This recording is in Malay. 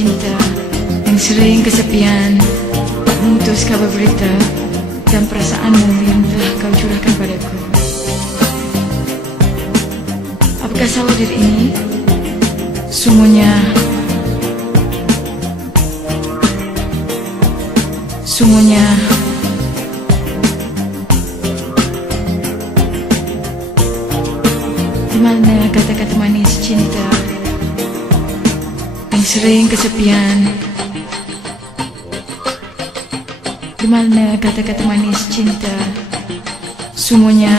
cinta yang sering kesepian, mengutus kabar berita dan perasaanmu yang telah kau curahkan padaku. Apakah salah diri ini? Semuanya di mana kata-kata manis cinta yang sering kesepian? Di mana kata-kata manis cinta? Semuanya